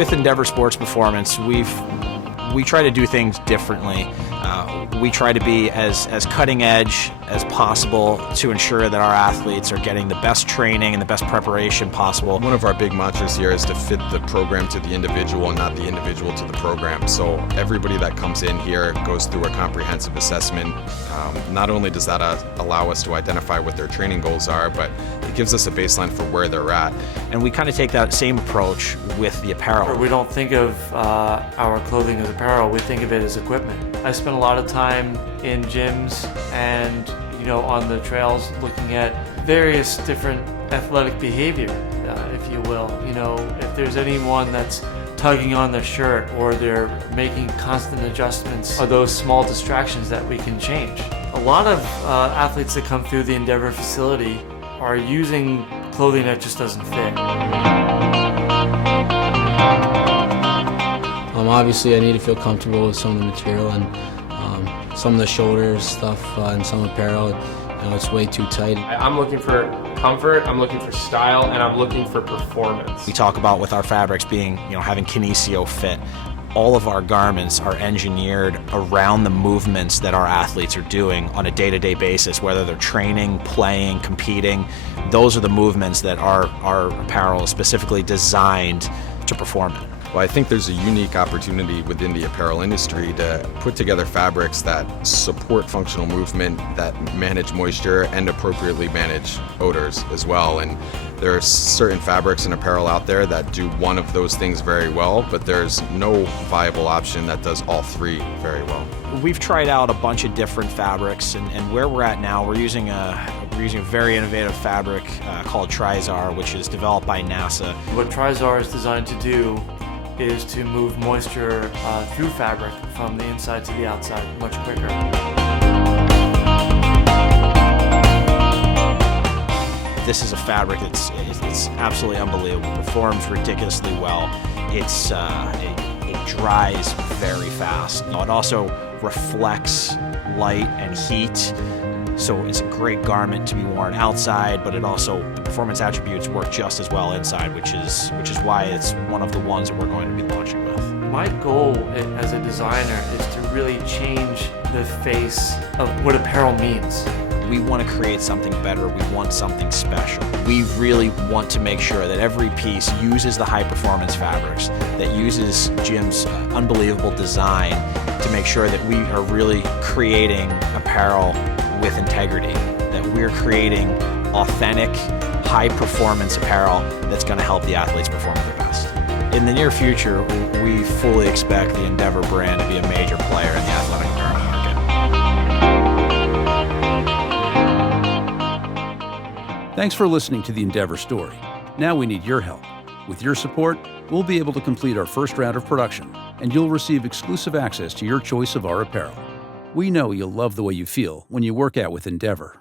With Endeavor Sports Performance, we try to do things differently. We try to be as cutting edge as possible to ensure that our athletes are getting the best training and the best preparation possible. One of our big mantras here is to fit the program to the individual and not the individual to the program. So everybody that comes in here goes through a comprehensive assessment. Not only does that allow us to identify what their training goals are, but it gives us a baseline for where they're at. And we kind of take that same approach with the apparel. We don't think of our clothing as apparel, we think of it as equipment. I spend a lot of time in gyms and on the trails looking at various different athletic behavior, if you will. If there's anyone that's tugging on their shirt or they're making constant adjustments, are those small distractions that we can change. A lot of athletes that come through the Endeavor facility are using clothing that just doesn't fit. Obviously, I need to feel comfortable with some of the material and some of the shoulders stuff and some apparel. It's way too tight. I'm looking for comfort, I'm looking for style, and I'm looking for performance. We talk about with our fabrics being, having kinesio fit. All of our garments are engineered around the movements that our athletes are doing on a day-to-day basis, whether they're training, playing, competing. Those are the movements that our apparel is specifically designed to perform in. Well, I think there's a unique opportunity within the apparel industry to put together fabrics that support functional movement, that manage moisture, and appropriately manage odors as well. And there are certain fabrics and apparel out there that do one of those things very well, but there's no viable option that does all three very well. We've tried out a bunch of different fabrics, and where we're at now, we're using a very innovative fabric called Trizar, which is developed by NASA. What Trizar is designed to do is to move moisture through fabric from the inside to the outside much quicker. This is a fabric that's absolutely unbelievable. Performs ridiculously well. It dries very fast. It also reflects light and heat. So it's a great garment to be worn outside, but it also, performance attributes work just as well inside, which is why it's one of the ones that we're going to be launching with. My goal as a designer is to really change the face of what apparel means. We want to create something better. We want something special. We really want to make sure that every piece uses the high-performance fabrics, that uses Jim's unbelievable design to make sure that we are really creating apparel with integrity, that we're creating authentic, high-performance apparel that's going to help the athletes perform at their best. In the near future, we fully expect the Endeavor brand to be a major player in the athletic apparel market. Thanks for listening to the Endeavor story. Now we need your help. With your support, we'll be able to complete our first round of production, and you'll receive exclusive access to your choice of our apparel. We know you'll love the way you feel when you work out with Endeavor.